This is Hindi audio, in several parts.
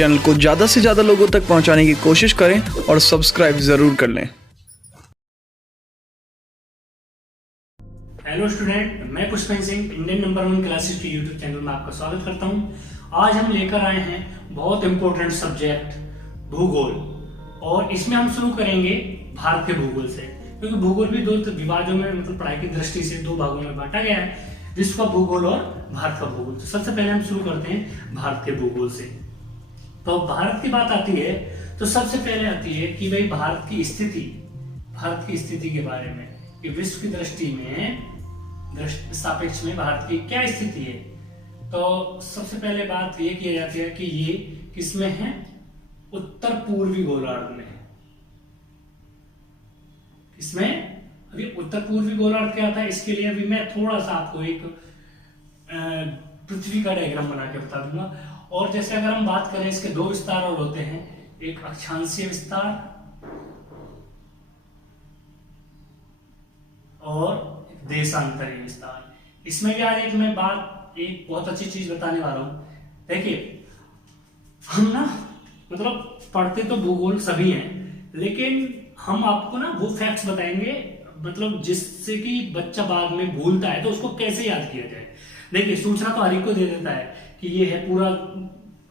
चैनल को ज़्यादा से ज़्यादा लोगों तक पहुंचाने की कोशिश करें और सब्सक्राइब ज़रूर कर लें। हेलो स्टूडेंट, मैं Pushpendra Singh Indian number 1 classes के यूट्यूब चैनल में आपका स्वागत करता हूं। आज हम लेकर आए हैं बहुत इंपॉर्टेंट सब्जेक्ट भूगोल, और इसमें हम शुरू करेंगे भारत के भूगोल से, क्योंकि भूगोल भी दो विभागों में मतलब पढ़ाई की दृष्टि से दो भागों में बांटा गया है, विश्व का भूगोल और भारत का भूगोल। तो सबसे पहले हम शुरू करते हैं भारत के भूगोल से। तो भारत की बात आती है तो सबसे पहले आती है कि भाई भारत की स्थिति के बारे में कि विश्व की दृष्टि में सापेक्ष में भारत की क्या स्थिति है। तो सबसे पहले बात ये की जाती है कि ये किसमें है, उत्तर पूर्वी गोलार्ध में है। इसमें अभी उत्तर पूर्वी गोलार्ध क्या था, इसके लिए अभी मैं थोड़ा सा आपको एक पृथ्वी का डायग्राम बना के बता दूंगा। और जैसे अगर हम बात करें, इसके दो विस्तार और होते हैं, एक अक्षांशीय विस्तार और देशांतरीय विस्तार। इसमें भी आज एक बहुत अच्छी चीज बताने वाला हूं। देखिए, हम ना मतलब पढ़ते तो भूगोल सभी हैं, लेकिन हम आपको ना वो फैक्ट्स बताएंगे मतलब जिससे कि बच्चा बाद में भूलता है तो उसको कैसे याद किया जाए। देखिए, सूचना तो हर एक को दे देता है कि ये है पूरा,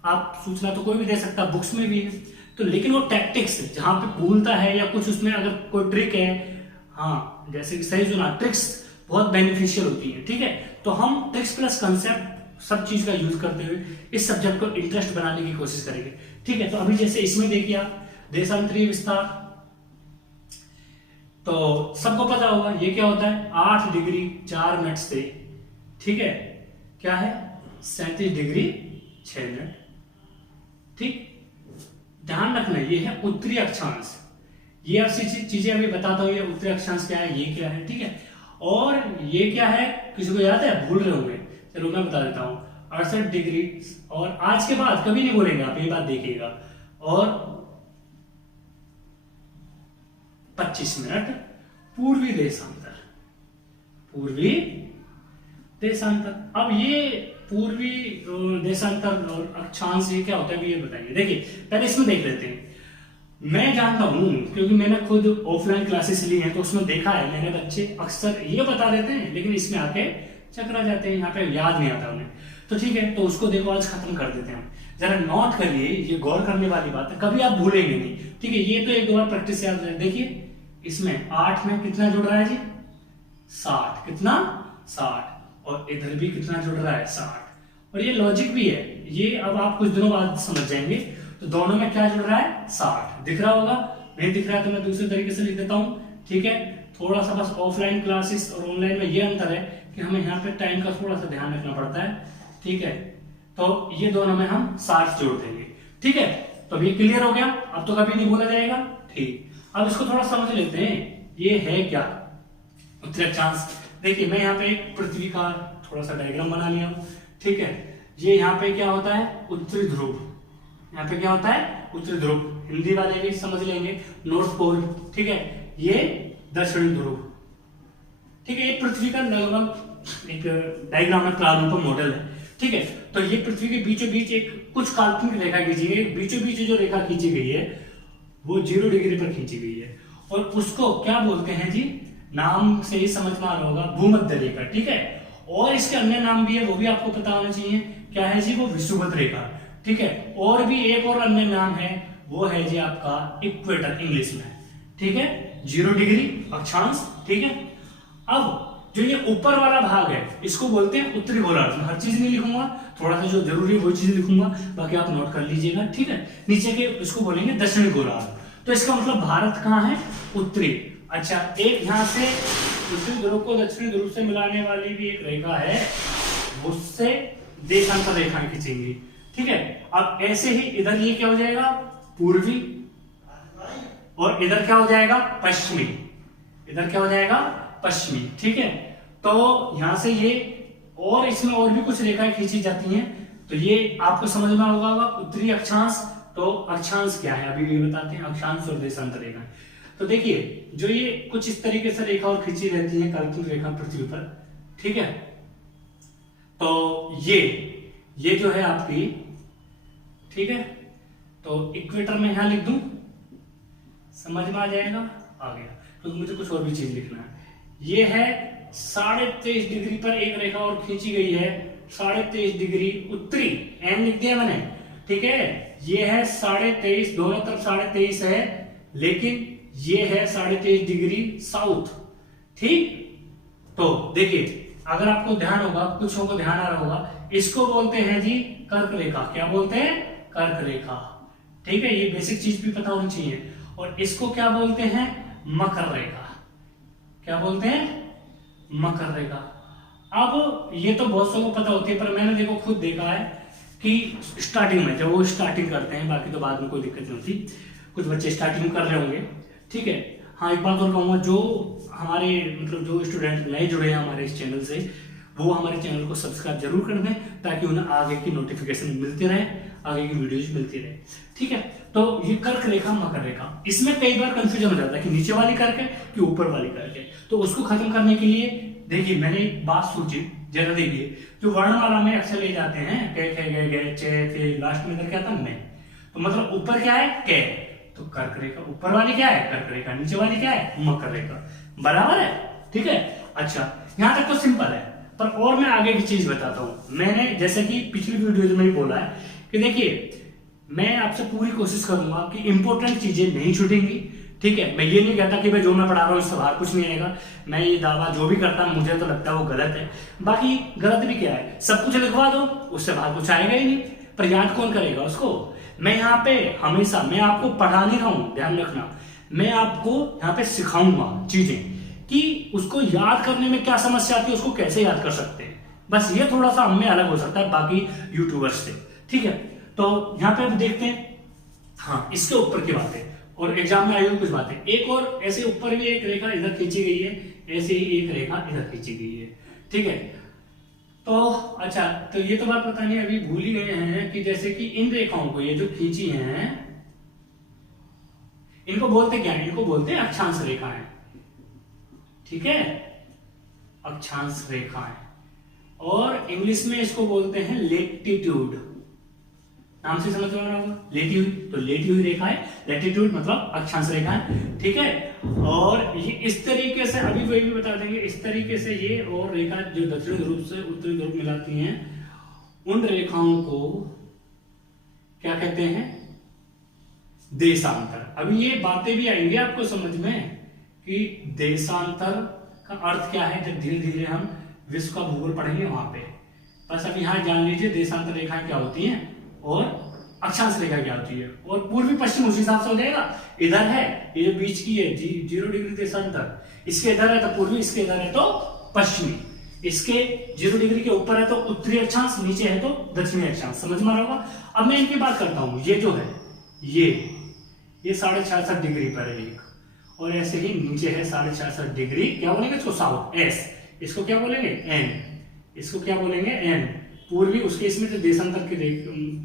आप सूचना तो कोई भी दे सकता है, बुक्स में भी है तो, लेकिन वो टैक्टिक्स जहां पे भूलता है या कुछ उसमें अगर कोई ट्रिक है, हाँ जैसे कि सही सुना, ट्रिक्स बहुत बेनिफिशियल होती है। ठीक है, तो हम ट्रिक्स प्लस कंसेप्ट सब चीज का यूज करते हुए इस सब्जेक्ट को इंटरेस्ट बनाने की कोशिश करेंगे। ठीक है, तो अभी जैसे इसमें देखिए आप देशांतरीय विस्तार, तो सबको पता होगा ये क्या होता है, 8 डिग्री 4 मिनट से, ठीक है, क्या है 37 डिग्री 6 मिनट। ठीक, ध्यान रखना ये है उत्तरी अक्षांश। ये अब चीजें अभी बताता हूं, ये उत्तरी अक्षांश क्या है, ये क्या है, ठीक है। और ये क्या है, किसी को याद है, भूल रहे होंगे, चलो मैं बता देता हूं, 68 डिग्री, और आज के बाद कभी नहीं बोलेंगे आप, ये बात देखिएगा, और 25 मिनट पूर्वी देशांतर। अब ये पूर्वी देशांतर और अक्षांश ये क्या होता है, ये बताइए। देखिए, पहले इसमें देख लेते हैं। मैं जानता हूं क्योंकि मैंने खुद ऑफलाइन क्लासेस ली हैं, तो उसमें देखा है मैंने, बच्चे अक्सर ये बता देते हैं लेकिन इसमें आके चकरा जाते हैं, यहाँ पे याद नहीं आता उन्हें। तो ठीक है, तो उसको देखो आज खत्म कर देते हैं। जरा नोट करिए, ये गौर करने वाली बात है, कभी आप भूलेंगे नहीं। ठीक है, ये तो एक दो बार प्रैक्टिस याद है। देखिए, इसमें 8 में कितना जुड़ रहा है जी, 60, कितना 60, और इधर भी कितना जुड़ रहा है 60, और ये लॉजिक भी है, ये अब आप कुछ दिनों बाद समझ जाएंगे। तो दोनों में क्या जुड़ रहा है, 60 दिख रहा होगा, नहीं दिख रहा है तो मैं दूसरे तरीके से लिख देता हूं। ठीक है, थोड़ा सा बस ऑफलाइन क्लासेस और ऑनलाइन में ये अंतर है कि हमें यहाँ पे टाइम का थोड़ा सा ध्यान रखना पड़ता है। ठीक है, तो ये दोनों में हम 60 जोड़ देंगे। ठीक है, तो अब ये क्लियर हो गया, अब तो कभी नहीं भूला जाएगा। ठीक, अब इसको थोड़ा समझ लेते हैं, ये है क्या, उत्तरी अक्षांश। देखिए, मैं यहाँ पे एक पृथ्वी का थोड़ा सा डायग्राम बना लिया हूं। ठीक है, ये यहाँ पे क्या होता है, उत्तरी ध्रुव, यहाँ पे क्या होता है, उत्तरी ध्रुव, हिंदी वाले भी समझ लेंगे, नॉर्थ पोल। ठीक है, ये दक्षिणी ध्रुव। ठीक है, ये पृथ्वी का लगभग एक डायग्राम में प्रारूप मॉडल है। ठीक है, तो ये पृथ्वी के बीचों बीच एक कुछ काल्पनिक रेखा खींची गई, बीचों बीच जो रेखा खींची गई है वो 0 डिग्री पर खींची गई है, और उसको क्या बोलते हैं जी, नाम से ही समझ में आ रहा होगा, भूमध्य रेखा। ठीक है, और इसके अन्य नाम भी है, वो भी आपको पता होना चाहिए, क्या है जी, वो विषुवत रेखा। ठीक है, और भी एक और अन्य नाम है, वो है जी आपका इक्वेटर इंग्लिश में। ठीक है, 0 डिग्री अक्षांश। ठीक है, अब जो ये ऊपर वाला भाग है इसको बोलते हैं उत्तरी गोलार्ध। मैं हर चीज नहीं लिखूंगा, थोड़ा सा जो जरूरी है वो चीज लिखूंगा, बाकी आप नोट कर लीजिएगा। ठीक है, नीचे के इसको बोलेंगे दक्षिणी गोलार्ध। तो इसका मतलब भारत कहाँ है, उत्तरी। अच्छा, एक यहां से उत्तरी ध्रुव को दक्षिणी ध्रुव से मिलाने वाली भी एक रेखा है, उससे देशांतर रेखा खींचेंगे। ठीक है, अब ऐसे ही इधर ये क्या हो जाएगा, पूर्वी, और इधर क्या हो जाएगा, पश्चिमी। इधर क्या हो जाएगा, पश्चिमी। ठीक है, तो यहां से ये, और इसमें और भी कुछ रेखाएं खींची जाती हैं, तो ये आपको समझ में होगा उत्तरी अक्षांश। तो अक्षांश क्या है अभी ये बताते हैं, अक्षांश और देशांतर रेखा। तो देखिए, जो ये कुछ इस तरीके से रेखा और खींची रहती है, काल्पनिक रेखा पृथ्वी पर। ठीक है, तो ये जो है आपकी, ठीक है, तो इक्वेटर में यहां लिख दूं, समझ में आ जाएगा, आ गया। तो मुझे कुछ और भी चीज लिखना है। ये है 23.5 डिग्री पर एक रेखा और खींची गई है 23.5 डिग्री उत्तरी, एन लिख दिया मैंने, ठीक है। ये है 23.5, दोनों तरफ 23.5 है, लेकिन ये है 23.5 डिग्री साउथ, ठीक। तो देखिए, अगर आपको ध्यान होगा, कुछ को ध्यान आ रहा होगा, इसको बोलते हैं जी कर्क रेखा। क्या बोलते हैं? कर्क रेखा, ठीक है। ये बेसिक चीज भी पता होनी चाहिए। और इसको क्या बोलते हैं? मकर रेखा। क्या बोलते हैं? मकर रेखा। अब ये तो बहुत सबको पता होती है, पर मैंने देखो खुद देखा है कि स्टार्टिंग में जब वो स्टार्टिंग करते हैं, बाकी तो बाद में कोई दिक्कत नहीं होती, कुछ बच्चे स्टार्टिंग कर रहे होंगे, ठीक है। हाँ, एक बात और कहूंगा, जो हमारे मतलब जो स्टूडेंट नए जुड़े हैं हमारे इस चैनल से, वो हमारे चैनल को सब्सक्राइब जरूर कर दें, ताकि उन्हें आगे की नोटिफिकेशन मिलती रहे, आगे की वीडियोज मिलती रहे, ठीक है। तो ये कर्क रेखा, मकर रेखा, इसमें कई बार कंफ्यूजन हो जाता है कि नीचे वाली कर्क है कि ऊपर वाली कर्क है। तो उसको खत्म करने के लिए देखिए, मैंने एक बात सोची, जरा देखिए, जो वर्णमाला में अक्षर ले जाते हैं, क ख ग घ च थे, लास्ट में इधर क्या था? मैं। तो मतलब ऊपर क्या है? क। तो कर्क रेखा ऊपर वाली क्या है? कर्क रेखा। नीचे वाली क्या है? मकर रेखा। बराबर है, ठीक है। अच्छा, यहां तक तो सिंपल है, पर और मैं आगे की चीज बताता हूं। मैंने जैसे कि पिछली वीडियो में भी बोला है कि देखिए, मैं आपसे पूरी कोशिश करूंगा कि इंपॉर्टेंट चीजें नहीं छूटेंगी, ठीक है। मैं ये नहीं कहता कि भाई जो मैं पढ़ा रहा हूँ इससे बाहर कुछ नहीं आएगा। मैं ये दावा जो भी करता हूँ, मुझे तो लगता है वो गलत है। बाकी गलत भी क्या है, सब कुछ लिखवा दो, उससे बाहर कुछ आएगा ही नहीं, पर याद कौन करेगा उसको? मैं यहाँ पे हमेशा, मैं आपको पढ़ा नहीं रहा हूँ, ध्यान रखना, मैं आपको यहाँ पे सिखाऊंगा चीजें कि उसको याद करने में क्या समस्या आती है, उसको कैसे याद कर सकते हैं। बस ये थोड़ा सा हमें अलग हो सकता है बाकी यूट्यूबर्स से, ठीक है। तो यहाँ पे अब देखते हैं, हाँ, इसके ऊपर की बात है और एग्जाम में आई हुई कुछ बातें। एक और ऐसे ऊपर भी एक रेखा इधर खींची गई है, ऐसे ही एक रेखा इधर खींची गई है, ठीक है। तो अच्छा, तो ये तो बात पता नहीं, अभी भूल ही गए हैं कि जैसे कि इन रेखाओं को, ये जो खींची हैं, इनको बोलते क्या है? इनको बोलते हैं अक्षांश रेखाएं, ठीक है, अक्षांश रेखाएं। और इंग्लिश में इसको बोलते हैं लेटिट्यूड, नाम से समझ में आ रहा होगा, लेटी हुई। तो लेटी हुई रेखा है, लेटिट्यूड मतलब अक्षांश रेखा है, ठीक है। और ये इस तरीके से, अभी वही भी बता देंगे, इस तरीके से ये और रेखा जो दक्षिण ध्रुव से उत्तरी ध्रुव मिलाती हैं, उन रेखाओं को क्या कहते हैं? देशांतर। अभी ये बातें भी आएंगे आपको समझ में कि देशांतर का अर्थ क्या है, जब धीरे धीरे हम विश्व का भूगोल पढ़ेंगे वहां पे। बस अब यहाँ जान लीजिए देशांतर रेखाएं क्या होती हैं और अक्षांश रेखा क्या होती है। और पूर्वी पश्चिम उस हिसाब से हो जाएगा। इधर है, ये जो बीच की है 0 डिग्री देशांतर, इसके इधर है तो पूर्वी, इसके इधर है तो पश्चिमी, इसके 0 डिग्री के ऊपर है तो उत्तरी अक्षांश, नीचे है तो दक्षिणी अक्षांश। समझ में आ रहा होगा। अब मैं इनकी बात करता हूं, ये जो है ये 66.5 डिग्री पर है एक, और ऐसे ही नीचे है 66.5 डिग्री, क्या बोलेंगे इसको? South, S. इसको क्या बोलेंगे? एन। इसको क्या बोलेंगे? एन। पूर्वी उसके इसमें तो देशांतर के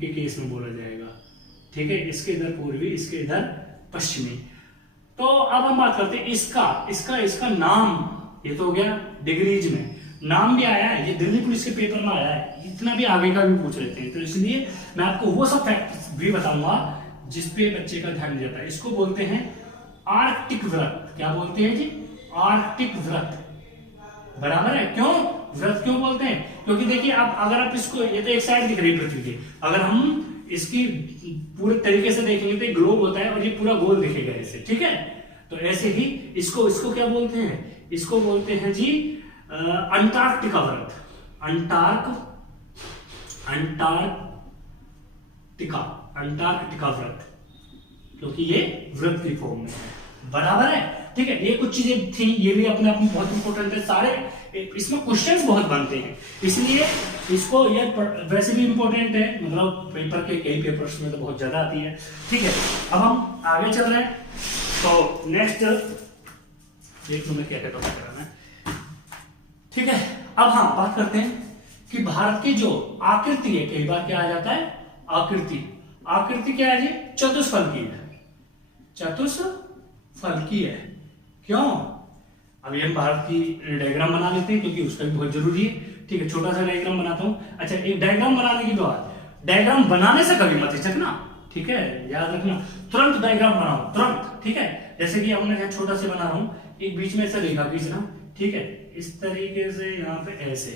केस में बोला जाएगा, ठीक है। इसके इधर पूर्वी, इसके इधर पश्चिमी। तो अब हम बात करते हैं इसका नाम। ये तो हो गया डिग्रीज में, नाम भी आया है, ये दिल्ली पुलिस के पेपर में आया है, इतना भी आगे का भी पूछ लेते हैं। तो इसलिए मैं आपको वो सब फैक्ट भी बताऊंगा जिसपे बच्चे का ध्यान जाता है। इसको बोलते हैं आर्कटिक व्रत। क्या बोलते हैं जी? आर्कटिक व्रत। बराबर है। क्यों व्रत क्यों बोलते हैं? क्योंकि देखिए, अब अगर आप इसको, ये तो एक साइड दिख रही है पृथ्वी की, अगर हम इसकी पूरे तरीके से देखेंगे तो ग्लोब होता है और ये पूरा गोल दिखेगा ऐसे, ठीक है। तो ऐसे ही इसको क्या बोलते हैं? इसको बोलते हैं जी अंटार्कटिका व्रत। अंटार्कटिका व्रत, क्योंकि ये व्रत की फॉर्म में है। बराबर है, ठीक है। ये कुछ चीजें थी, ये भी अपने आप में बहुत इंपॉर्टेंट है। सारे इसमें क्वेश्चंस बहुत बनते हैं, इसलिए इसको, ये वैसे भी इंपॉर्टेंट है, मतलब पेपर के कई पेपर्स में तो बहुत ज्यादा आती है, ठीक है। अब हम आगे चल रहे हैं, तो नेक्स्ट देख लो मैं क्या कहता हूँ, ठीक है। अब हाँ, बात करते हैं कि भारत की जो आकृति है, कई बार क्या आ जाता है? आकृति क्या है जी? चतुष्फलकी है, चतुष्फलकी है। क्यों? अभी हम भारत की डायग्राम बना लेते हैं, क्योंकि उसका भी बहुत जरूरी है, ठीक है। छोटा सा डायग्राम बनाता हूं। अच्छा, एक डायग्राम बनाने के बाद, डायग्राम बनाने से कभी मत हिचकना, ठीक है, याद रखना, तुरंत डायग्राम बनाओ तुरंत, ठीक है। जैसे कि अब मैं छोटा से बना रहा हूँ, एक बीच में ऐसा रेखा खींचना, ठीक है, इस तरीके से यहाँ पे ऐसे,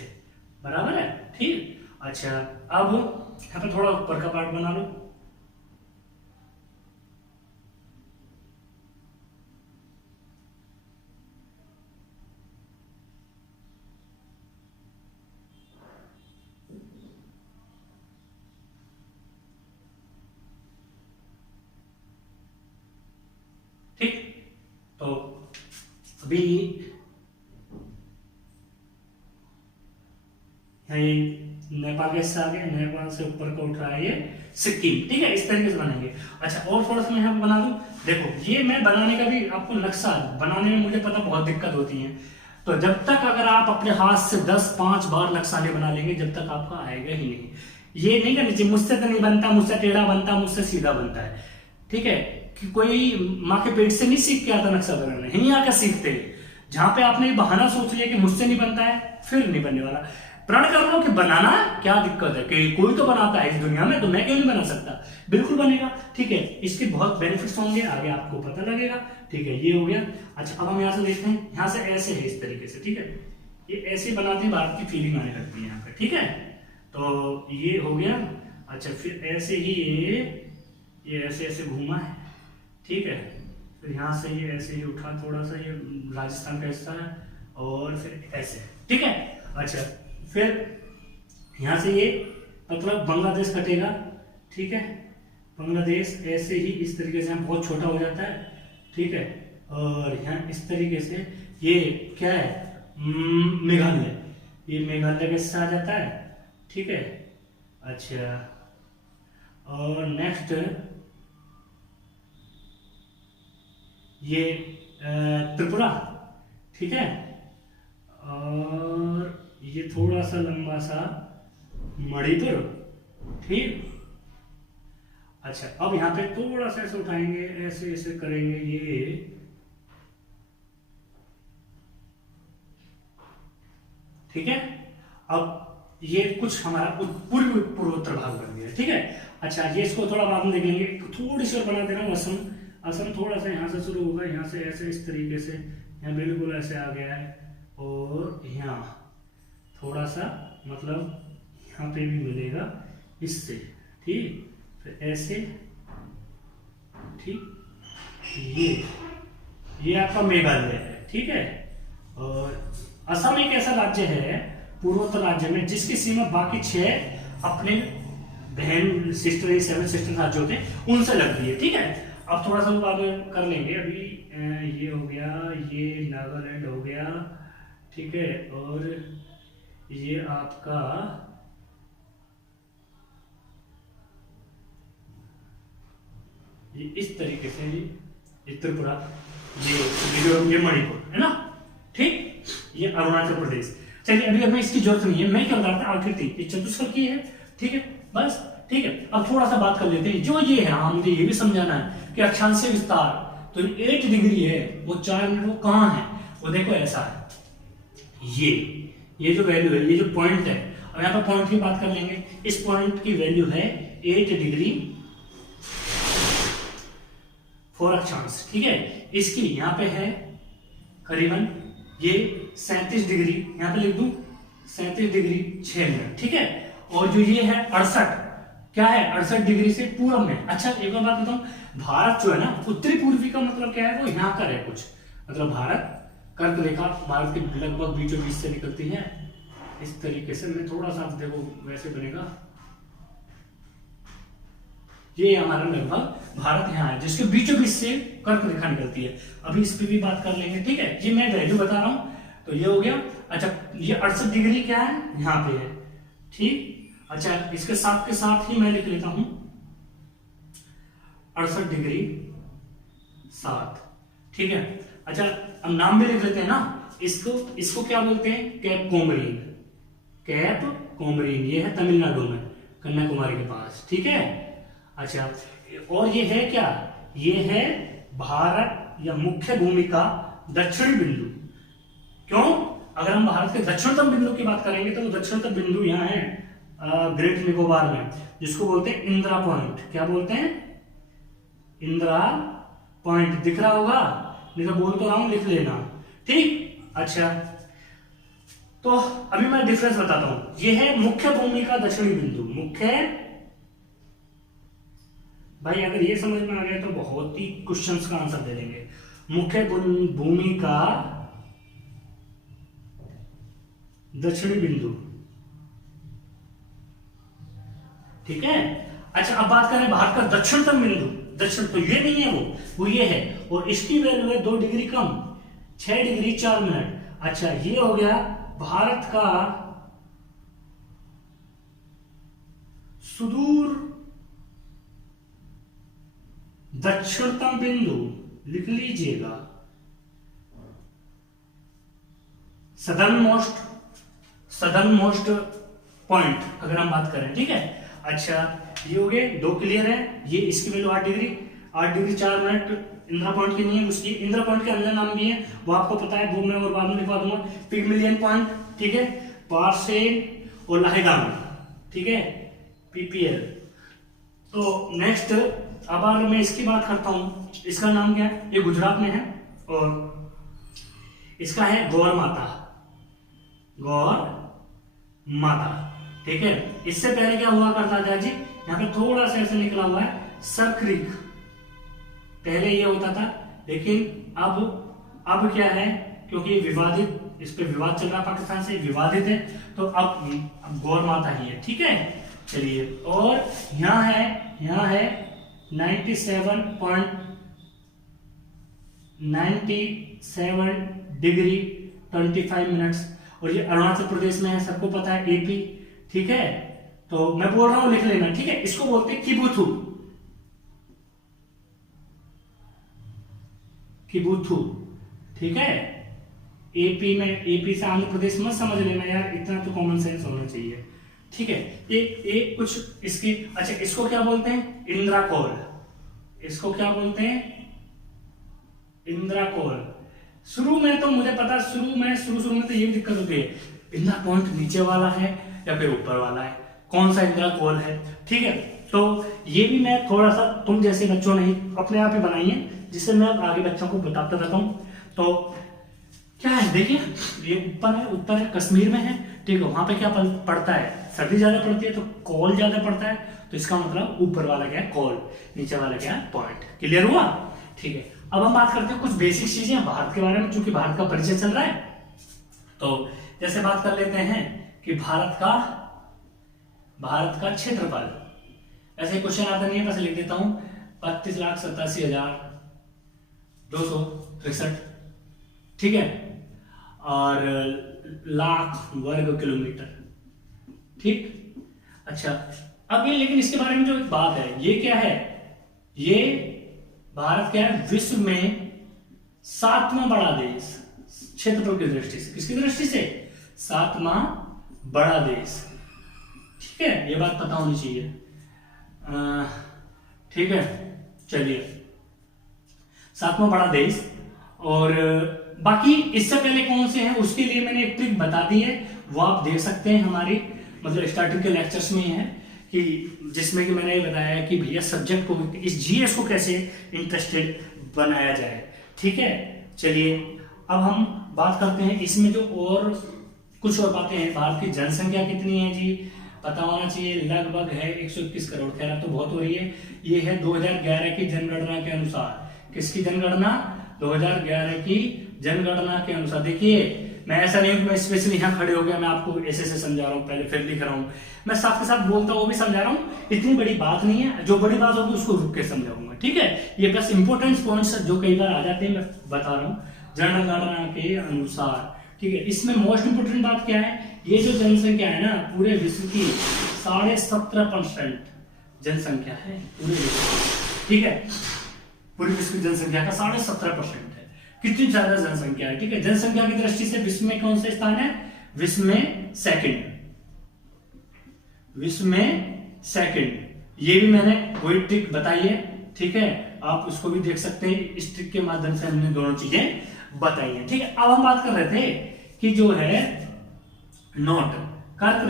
बराबर है, ठीक। अच्छा, अब यहाँ पे थोड़ा ऊपर का पार्ट बना लो, ठीक। तो अभी ये नेपाल के हिस्सा आ गया, नेपाल से ऊपर का उठ रहा है ये सिक्किम, ठीक है, इस तरीके से बनाएंगे। अच्छा, और थोड़ा सा मैं यहाँ पे बना दूं, देखो ये मैं बनाने का भी आपको नक्शा बनाने में मुझे पता बहुत दिक्कत होती है, तो जब तक अगर आप अपने हाथ से 10-5 बार नक्शा नहीं बना लेंगे, जब तक आपका आएगा ही नहीं। ये नहीं करना चाहिए, मुझसे तो नहीं बनता, मुझसे टेढ़ा बनता, मुझसे सीधा बनता है, ठीक है, कि कोई माँ के पेट से नहीं सीख के आता नक्शा बनाना, यहीं आकर सीखते हैं। जहां पे आपने बहाना सोच लिया कि मुझसे नहीं बनता है, फिर नहीं बनने वाला। प्रण कर लो कि बनाना क्या दिक्कत है, कि कोई तो बनाता है इस दुनिया में, तो मैं क्यों नहीं बना सकता, बिल्कुल बनेगा, ठीक है। इसके बहुत बेनिफिट्स होंगे, आगे आपको पता लगेगा, ठीक है, ये हो गया। अच्छा, अब हम यहाँ से देखते हैं, यहाँ से ऐसे है इस तरीके से, ठीक है, ये ऐसे बनाते ही बात की फीलिंग आने लगती है यहाँ पे, ठीक है। तो ये हो गया। अच्छा, फिर ऐसे ही ये ऐसे ऐसे घूमा है, ठीक है, फिर यहाँ से ये ऐसे ही उठा, थोड़ा सा ये राजस्थान का हिस्सा है, और फिर ऐसे, ठीक है। अच्छा, फिर यहाँ से ये मतलब बांग्लादेश कटेगा, ठीक है, बांग्लादेश ऐसे ही इस तरीके से बहुत छोटा हो जाता है, ठीक है, और यहाँ इस तरीके से ये क्या है, मेघालय, ये मेघालय का हिस्सा आ जाता है, ठीक है। अच्छा, और नेक्स्ट ये त्रिपुरा, ठीक है, और ये थोड़ा सा लंबा सा मणिपुर, ठीक। अच्छा, अब यहाँ पे थोड़ा सा ऐसे उठाएंगे, ऐसे ऐसे करेंगे ये, ठीक है। अब ये कुछ हमारा पूर्वोत्तर भाग बन गया, ठीक है। अच्छा, ये इसको थोड़ा बाद में देख लेंगे, थोड़ी सी और बना दे रहा हूँ। असम, असम थोड़ा सा यहाँ से शुरू होगा, यहाँ से ऐसे इस तरीके से, यहाँ बिल्कुल ऐसे आ गया है, और यहाँ थोड़ा सा मतलब यहाँ पे भी मिलेगा इससे, ठीक, फिर ऐसे, ठीक, ये आपका मेघालय है, ठीक है। और असम एक ऐसा राज्य है पूर्वोत्तर राज्य में जिसकी सीमा बाकी 6 अपने बहन सिस्टर 7 सिस्टर राज्य होते हैं उनसे लगती है, ठीक है। अब थोड़ा सा बाद में कर लेंगे, अभी ये हो गया, ये नागालैंड हो गया, ठीक है, और ये आपका ये इस तरीके से, ये त्रिपुरा, ये मणिपुर है ना, ठीक, ये अरुणाचल प्रदेश। चलिए, अभी हमें इसकी जरूरत नहीं है, मैं क्या बताता हूँ, आकृति ये चतुष्फलकीय है, ठीक है, बस, ठीक है। अब थोड़ा सा बात कर लेते हैं, जो ये है, हाँ, मुझे ये भी समझाना है कि अक्षांशीय विस्तार तो 8 डिग्री है, वो 4 मिनट वो कहाँ है, वो देखो ऐसा है, ये जो वैल्यू है, ये जो पॉइंट है, अब यहाँ पर पॉइंट की बात कर लेंगे, इस पॉइंट की वैल्यू है 8 डिग्री फॉर अक्षांश, ठीक है। इसकी यहाँ पे है करीबन ये 37 डिग्री, यहाँ पे लिख दूं 37 डिग्री 6 मिनट, ठीक है। और जो ये है 68, क्या है, 68 डिग्री से पूर्व में। अच्छा, एक और बात बताऊं, भारत जो है ना, उत्तरी पूर्वी का मतलब क्या है, वो यहाँ का है कुछ, मतलब भारत कर्क रेखा भारत के लगभग बीचों बीच से निकलती है, इस तरीके से। मैं थोड़ा सा देखो वैसे बनेगा, ये हमारा लगभग भारत यहाँ है जिसके बीचों बीच से कर्क रेखा निकलती है। अभी इस पे भी बात कर लेंगे, ठीक है। ये मैं वैल्यू बता रहा हूं, तो ये हो गया। अच्छा, ये 68 डिग्री क्या है, यहाँ पे है, ठीक। अच्छा, इसके साथ के साथ ही मैं लिख लेता हूं 68 डिग्री 7, ठीक है। अच्छा, अब नाम भी लिख लेते हैं ना, इसको क्या बोलते हैं, कैप कोमरीन, कैप कोमरीन, ये है तमिलनाडु में, कन्याकुमारी के पास, ठीक है। अच्छा, और ये है क्या, ये है भारत या मुख्य भूमि का दक्षिणी बिंदु। क्यों, अगर हम भारत के दक्षिणतम बिंदु की बात करेंगे तो वो दक्षिणतम बिंदु यहाँ है ग्रेट निकोबार में, जिसको बोलते हैं इंदिरा पॉइंट। क्या बोलते हैं, इंदिरा पॉइंट दिख रहा होगा, नहीं तो बोल तो रहा हूं, लिख लेना। ठीक, अच्छा तो अभी मैं डिफरेंस बताता हूं। यह है मुख्य भूमि का दक्षिणी बिंदु। मुख्य, भाई अगर ये समझ में आ गया तो बहुत ही क्वेश्चंस का आंसर दे देंगे। मुख्य भूमि का दक्षिणी बिंदु, ठीक है। अच्छा अब बात करें भारत का दक्षिणतम बिंदु। दक्षिण तो ये नहीं है, वो ये है, और इसकी वैल्यू है 2 डिग्री कम, 6 डिग्री 4 मिनट। अच्छा ये हो गया भारत का सुदूर दक्षिणतम बिंदु, लिख लीजिएगा सदर्न मोस्ट पॉइंट अगर हम बात करें, ठीक है। अच्छा ये हो गए 2 क्लियर है। ये इसकी value 8 degree 4 minute Indira point की नहीं है, उसकी इंदिरा पॉइंट के अंदर नाम भी है, वो आपको पता है, वो मैं और बाद में लिखवा दूंगा। पिगमिलियन पॉइंट, ठीक है, पार्सेन और लाहेगाम, ठीक है, पीपीएल। तो नेक्स्ट अब अगर मैं इसकी बात करता हूं, इसका नाम क्या है, ये गुजरात में है और इसका है गौर माता, ठीक है। इससे पहले क्या हुआ करता था जी, यहाँ पे थोड़ा सा ऐसे निकला हुआ है सर क्रीक, पहले ये होता था, लेकिन अब क्या है, क्योंकि विवादित, इस पे विवाद चल रहा पाकिस्तान से, विवादित है, तो अब गौर माता ही है, ठीक है। चलिए और यहाँ है 97 डिग्री 25 मिनट्स, और ये अरुणाचल प्रदेश में है, सबको पता है, एपी, ठीक है। तो मैं बोल रहा हूं, लिख लेना, ठीक है। इसको बोलते हैं किबुथु, ठीक है। एपी से आंध्र प्रदेश मत समझ लेना यार, इतना तो कॉमन सेंस होना चाहिए, ठीक है। ये कुछ इसकी, अच्छा इसको क्या बोलते हैं, इंदिरा कौल, इसको क्या बोलते हैं, इंदिरा कौल। शुरू में तो मुझे पता, शुरू में तो ये भी दिक्कत होती है, इंदिरा पॉइंट नीचे वाला है या फिर ऊपर वाला है, कौन सा इंदिरा कौल है, ठीक है। तो ये भी मैं थोड़ा सा, तुम जैसे बच्चों ने अपने आप ही बनाई है, जिससे मैं आगे बच्चों को बताता रहता हूं। तो क्या है देखिए, ये ऊपर है, कश्मीर में है, ठीक है। वहां पे क्या पड़ता है, सर्दी ज्यादा पड़ती है तो कॉल ज्यादा पड़ता है, तो इसका मतलब ऊपर वाला क्या है, कॉल, नीचे वाला क्या है, पॉइंट। क्लियर हुआ, ठीक है। अब हम बात करते हैं कुछ बेसिक चीजें भारत के बारे में, क्योंकि भारत का परिचय चल रहा है। तो जैसे बात कर लेते हैं कि भारत का क्षेत्रफल, ऐसे क्वेश्चन आता नहीं है, बस लिख देता हूं 32,87,263, ठीक है, और लाख वर्ग किलोमीटर, ठीक। अच्छा अब ये, लेकिन इसके बारे में जो एक बात है, ये क्या है, ये भारत क्या है, विश्व में 7वां बड़ा देश, क्षेत्रफल की दृष्टि से, किसकी दृष्टि से, 7वां बड़ा देश, ठीक है। ये बात पता होनी चाहिए, ठीक है। चलिए 7वां बड़ा देश, और बाकी इससे पहले कौन से हैं उसके लिए मैंने एक ट्रिक बता दी है, वो आप देख सकते हैं हमारी, मतलब स्टार्टिंग के लेक्चर्स में है, कि जिसमें कि मैंने ये बताया है कि भैया सब्जेक्ट को, इस जीएस को कैसे इंटरेस्टेड बनाया जाए, ठीक है। चलिए अब हम बात करते हैं इसमें जो और कुछ और बातें हैं। भारत की जनसंख्या कितनी है जी, पता होना चाहिए, लगभग है 121 करोड़। खैर अब तो बहुत हो रही है, ये है 2011 की जनगणना के अनुसार। किसकी जनगणना, 2011 की जनगणना के अनुसार। देखिए मैं ऐसा नहीं हूं कि मैं स्पेशली यहाँ खड़े हो गया, मैं आपको ऐसे समझा रहा हूँ, पहले फिर लिख रहा हूँ, मैं साथ के साथ बोलता हूँ, वो भी समझा रहा हूँ, इतनी बड़ी बात नहीं है, जो बड़ी बात होगी उसको रुक के समझाऊंगा, ठीक है। ये बस इंपॉर्टेंट पॉइंट्स जो कई बार आ जाते हैं, मैं बता रहा हूँ, जनगणना के अनुसार, ठीक है। इसमें मोस्ट इंपोर्टेंट बात क्या है, ये जो जनसंख्या है ना, पूरे विश्व की 17.5% जनसंख्या है पूरे विश्व, ठीक है। पूरे विश्व की जनसंख्या का 17.5% है, कितनी ज्यादा जनसंख्या है, ठीक है। जनसंख्या की दृष्टि से विश्व में कौन सा स्थान है, विश्व में सेकंड, विश्व में सेकंड। ये भी मैंने वही ट्रिक बताई है, ठीक है, आप उसको भी देख सकते हैं, इस ट्रिक के माध्यम से हमने दोनों चीजें बताई हैं, ठीक है। अब हम बात कर रहे थे कि जो है नोट, कर्क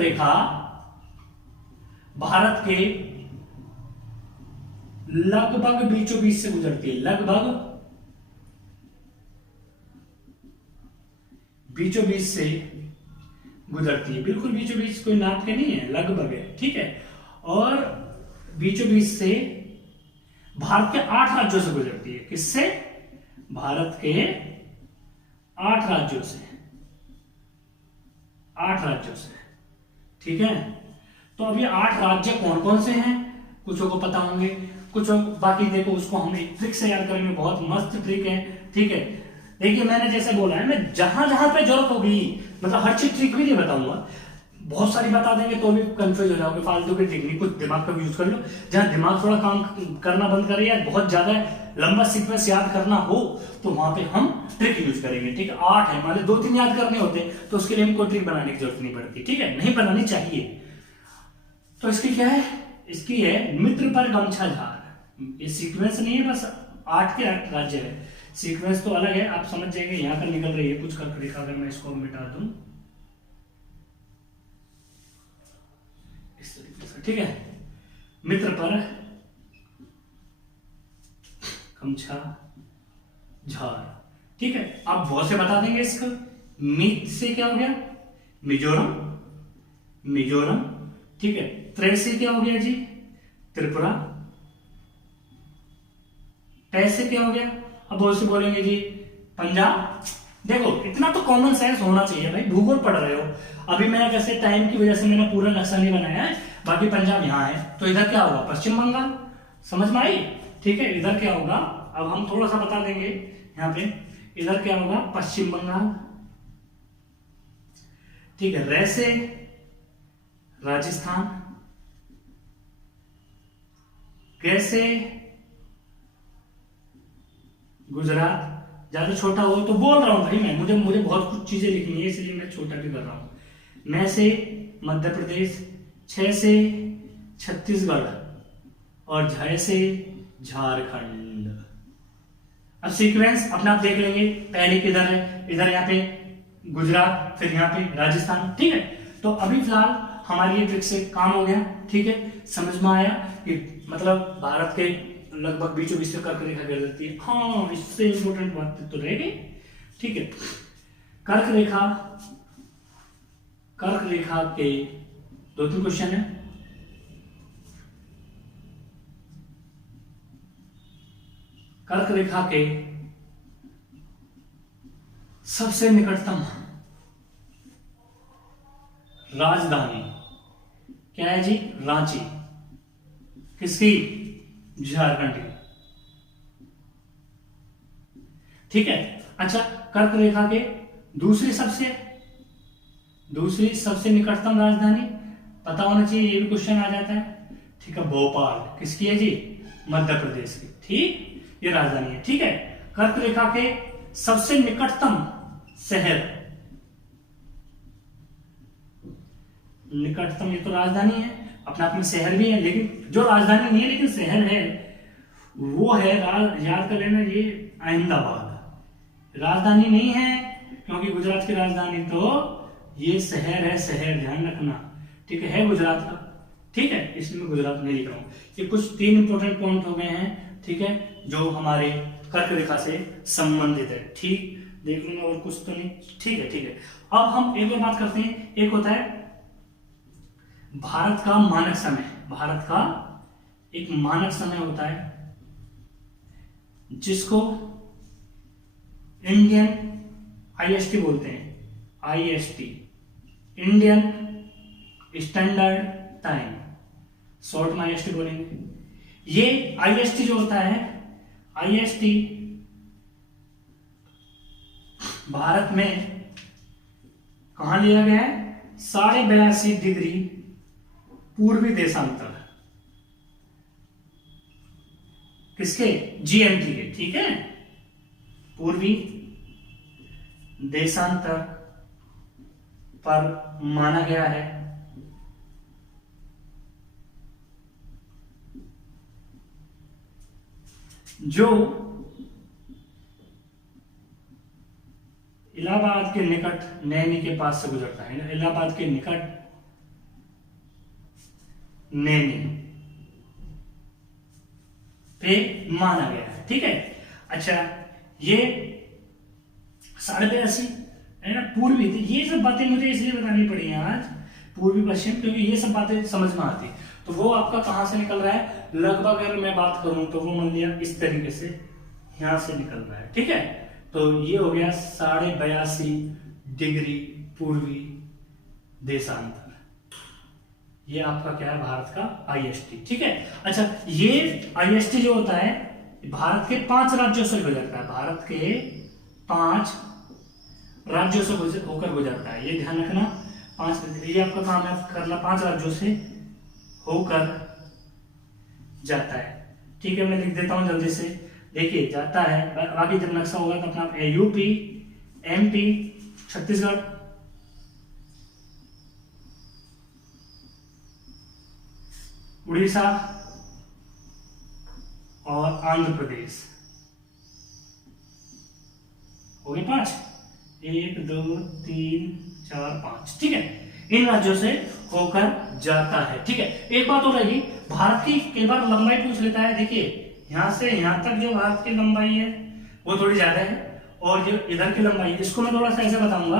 रेखा भारत के लगभग बीचों बीच से गुजरती है, लगभग बीचों बीच से गुजरती है, बिल्कुल बीचों बीच कोई नाप के नहीं है, लगभग है, ठीक है। और बीचों बीच से भारत के 8 राज्यों से गुजरती है। किससे? भारत के 8 राज्यों से, 8 राज्यों से, ठीक है। तो अब ये 8 राज्य कौन कौन से हैं, कुछ को पता होंगे, कुछ बाकी देखो उसको हम एक ट्रिक से याद करेंगे, बहुत मस्त ट्रिक है, ठीक है। देखिए मैंने जैसे बोला है, मैं जहां जहां पे जरूरत होगी, मतलब हर चीज ट्रिक भी नहीं बताऊंगा, बहुत सारी बता देंगे तो भी कंफ्यूज हो जाओगे, फालतू की ट्रिक नहीं, कुछ दिमाग का यूज कर लो। जहां दिमाग थोड़ा काम करना बंद करे या बहुत ज्यादा लंबा सीक्वेंस याद करना हो तो वहां पे हम ट्रिक यूज करेंगे, ठीक है। 8 है, मान लो 2-3 याद करने होते तो उसके लिए हमको ट्रिक बनाने की जरूरत नहीं पड़ती, ठीक है, नहीं बनानी चाहिए। तो इसकी क्या है? इसकी है मित्र पर गमछा झार। ये सीक्वेंस नहीं है, बस 8 के 8 राज्य है, सीक्वेंस तो अलग है, आप समझ जाएंगे। यहां पर निकल रही है कुछ कर्क रेखा, अगर मैं इसको मिटा दूं इस तरीके से, ठीक है। मित्र पर गमछा झार, ठीक है। आप बहुत से बता देंगे इसका। मित से क्या हो गया? मिजोरम, मिजोरम, ठीक है। त्रे से क्या हो गया जी? त्रिपुरा। तय से क्या हो गया? अब बहुत से बोलेंगे जी पंजाब। देखो इतना तो कॉमन सेंस होना चाहिए भाई, भूगोल पढ़ रहे हो। अभी मैं जैसे टाइम की वजह से मैंने पूरा नक्शा नहीं बनाया है, बाकी पंजाब यहाँ है, तो इधर क्या होगा? पश्चिम बंगाल। समझ में आई? ठीक है, इधर क्या होगा? अब हम थोड़ा सा बता देंगे यहाँ पे, इधर क्या होगा? पश्चिम बंगाल, ठीक है। रे से राजस्थान, कैसे गुजरात। ज्यादा छोटा हो तो बोल रहा हूं भाई मैं, मुझे बहुत कुछ चीजें लिखनी है, इसलिए मैं छोटा भी कर रहा हूं। मैं से मध्य प्रदेश, 6 से छत्तीसगढ़ और झ से झारखंड। अब सीक्वेंस अपना आप देख लेंगे, पहले किधर है, इधर यहाँ पे गुजरात, फिर यहाँ पे राजस्थान, ठीक है। तो अभी फिलहाल हमारी ये ट्रिक से काम हो गया, ठीक है। समझ में आया कि मतलब भारत के लगभग बीचों बीच से कर्क रेखा गुजरती है। हाँ, इससे इंपोर्टेंट बात तो रह गई, ठीक है। कर्क रेखा, कर्क रेखा के 2-3 क्वेश्चन है। कर्क रेखा के सबसे निकटतम राजधानी क्या है जी? रांची। किसकी? झारखंड की, ठीक है। अच्छा, कर्क रेखा के दूसरी सबसे निकटतम राजधानी पता होना चाहिए, ये भी क्वेश्चन आ जाता है, ठीक है। भोपाल। किसकी है जी? मध्य प्रदेश की, ठीक, ये राजधानी है, ठीक है। कर्क रेखा के सबसे निकटतम शहर, निकटतम, ये तो राजधानी है, अपने आप में शहर भी है, लेकिन जो राजधानी नहीं है लेकिन शहर है वो है, याद कर लेना, ये अहमदाबाद। राजधानी नहीं है क्योंकि गुजरात की राजधानी तो ये शहर है, शहर ध्यान रखना, ठीक है गुजरात का, ठीक है। इसलिए मैं गुजरात नहीं लिख रहा हूं। ये कुछ 3 इंपोर्टेंट पॉइंट हो गए हैं, ठीक है, जो हमारे कर्क रेखा से संबंधित है, ठीक। देख लेना और कुछ तो नहीं, ठीक है, ठीक है। अब हम एक और बात करते हैं, एक होता है भारत का मानक समय। भारत का एक मानक समय होता है जिसको इंडियन आईएसटी बोलते हैं, IST, Indian standard time, short में आईएसटी बोलेंगे। ये आईएसटी जो होता है, आईएसटी भारत में कहां लिया गया है? 82.5 डिग्री पूर्वी देशांतर, किसके? जीएमटी के, ठीक है। पूर्वी देशांतर पर माना गया है जो इलाहाबाद के निकट नैनी के पास से गुजरता है। इलाहाबाद के निकट नैनी, पे माना गया है, ठीक है। अच्छा, ये 82.5 है ना, पूर्वी थी। ये सब बातें मुझे इसलिए बतानी पड़ी हैं आज, पूर्वी पश्चिम, क्योंकि ये सब बातें समझ में आती। तो वो आपका कहां से निकल रहा है, लगभग अगर मैं बात करूं तो वो मान लिया इस तरीके से यहां से निकल रहा है, ठीक है। तो ये हो गया 82.5 डिग्री पूर्वी देशांतर। ये आपका क्या है, भारत का IST, ठीक है। अच्छा, ये IST जो होता है भारत के 5 राज्यों से गुजरता है, भारत के 5 राज्यों से होकर गुजरता है, ये ध्यान रखना। 5, ये आपका काम है करना, 5 राज्यों से होकर जाता है, ठीक है। मैं लिख देता हूं जल्दी से, देखिए जाता है। आगे जब नक्शा होगा तो अपना यूपी, MP, छत्तीसगढ़, उड़ीसा और आंध्र प्रदेश, हो गए 5, 1 2 3 4 5, ठीक है। इन राज्यों से होकर जाता है, ठीक है। एक बात हो रही, भारत की कई बार लंबाई पूछ लेता है। देखिए यहां से यहां तक जो भारत की लंबाई है वो थोड़ी ज्यादा है, और जो इधर की लंबाई है इसको मैं थोड़ा सा ऐसे बताऊंगा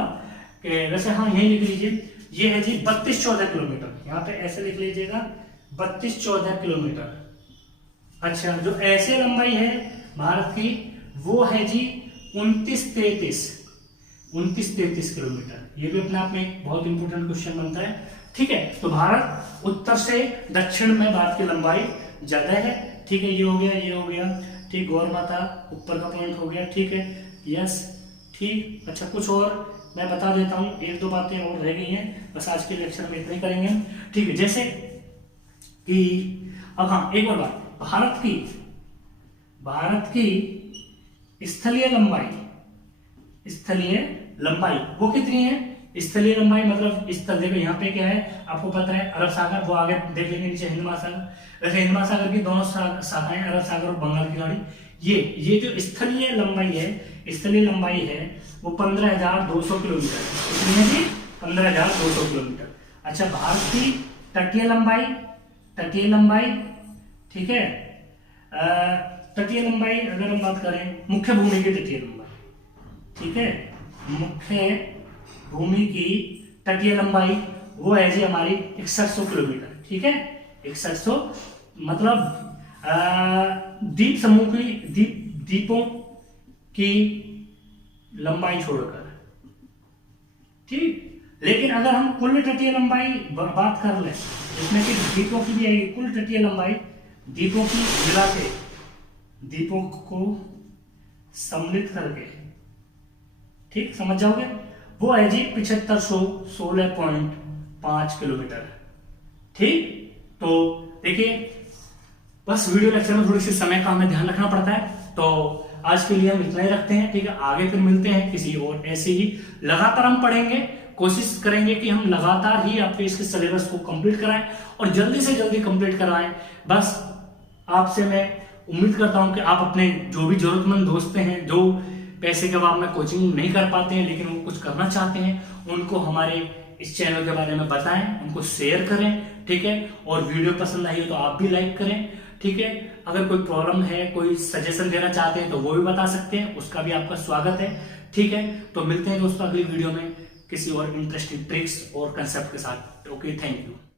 कि वैसे हाँ यही लिख लीजिए, ये है जी 32-14 किलोमीटर, यहाँ पे ऐसे लिख लीजिएगा 32-14 किलोमीटर। अच्छा, जो ऐसे लंबाई है भारत की वो है जी 29-33 किलोमीटर। ये भी अपने आप में एक बहुत इंपॉर्टेंट क्वेश्चन बनता है, ठीक है। तो भारत उत्तर से दक्षिण में भारत की लंबाई ज्यादा है, ठीक है। ये हो गया, ठीक। गौर माता ऊपर का पॉइंट हो गया, ठीक है, यस, ठीक। अच्छा, कुछ और मैं बता देता हूँ, 1-2 बातें और रह गई हैं, बस आज के लेक्चर में इतना ही करेंगे, ठीक है। जैसे कि अब हाँ एक और बात, भारत की स्थलीय लंबाई वो कितनी है। स्थलीय लंबाई मतलब स्थल, देखो यहाँ पे क्या है आपको पता है, अरब सागर, वो आगे देख लेंगे, नीचे हिंद महासागर। वैसे हिंद महासागर की दोनों शाखाएं, अरब सागर और बंगाल की खाड़ी। ये जो स्थलीय लंबाई है वो 15,200 किलोमीटर, कितनी है जी, 15,200 किलोमीटर। अच्छा, भारत की तटीय लंबाई, ठीक है। तटीय लंबाई अगर हम बात करें, मुख्य भूमि की तटीय लंबाई, ठीक है, मुख्य भूमि की तटीय लंबाई वो है जी हमारी 6100 किलोमीटर, ठीक है। 6100 मतलब द्वीप समूह की द्वीपों की लंबाई छोड़कर, ठीक। लेकिन अगर हम कुल तटीय लंबाई बात कर लें, इसमें कि द्वीपों की भी आएगी, कुल तटीय लंबाई द्वीपों की मिला के, द्वीपों को सम्मिलित करके, ठीक, समझ जाओगे, वो है जी 7516.5 किलोमीटर, ठीक। तो देखिए बस वीडियो लेक्चर में थोड़ी सी समय का हमें ध्यान रखना पड़ता है, तो आज के लिए हम इतना ही रखते हैं, ठीक है। आगे फिर मिलते हैं किसी और ऐसे ही, लगातार हम पढ़ेंगे, कोशिश करेंगे कि हम लगातार ही आपके इसके सिलेबस को कंप्लीट कराएं और जल्दी से जल्दी कंप्लीट करवाएं। बस आपसे मैं उम्मीद करता हूं कि आप अपने जो भी जरूरतमंद दोस्त हैं, जो पैसे के अभाव में कोचिंग नहीं कर पाते हैं लेकिन वो कुछ करना चाहते हैं, उनको हमारे इस चैनल के बारे में बताएं, उनको शेयर करें, ठीक है। और वीडियो पसंद आई हो तो आप भी लाइक करें, ठीक है। अगर कोई प्रॉब्लम है, कोई सजेशन देना चाहते हैं तो वो भी बता सकते हैं, उसका भी आपका स्वागत है, ठीक है। तो मिलते हैं दोस्तों अगली वीडियो में किसी और इंटरेस्टिंग ट्रिक्स और कंसेप्ट के साथ। Okay, thank you.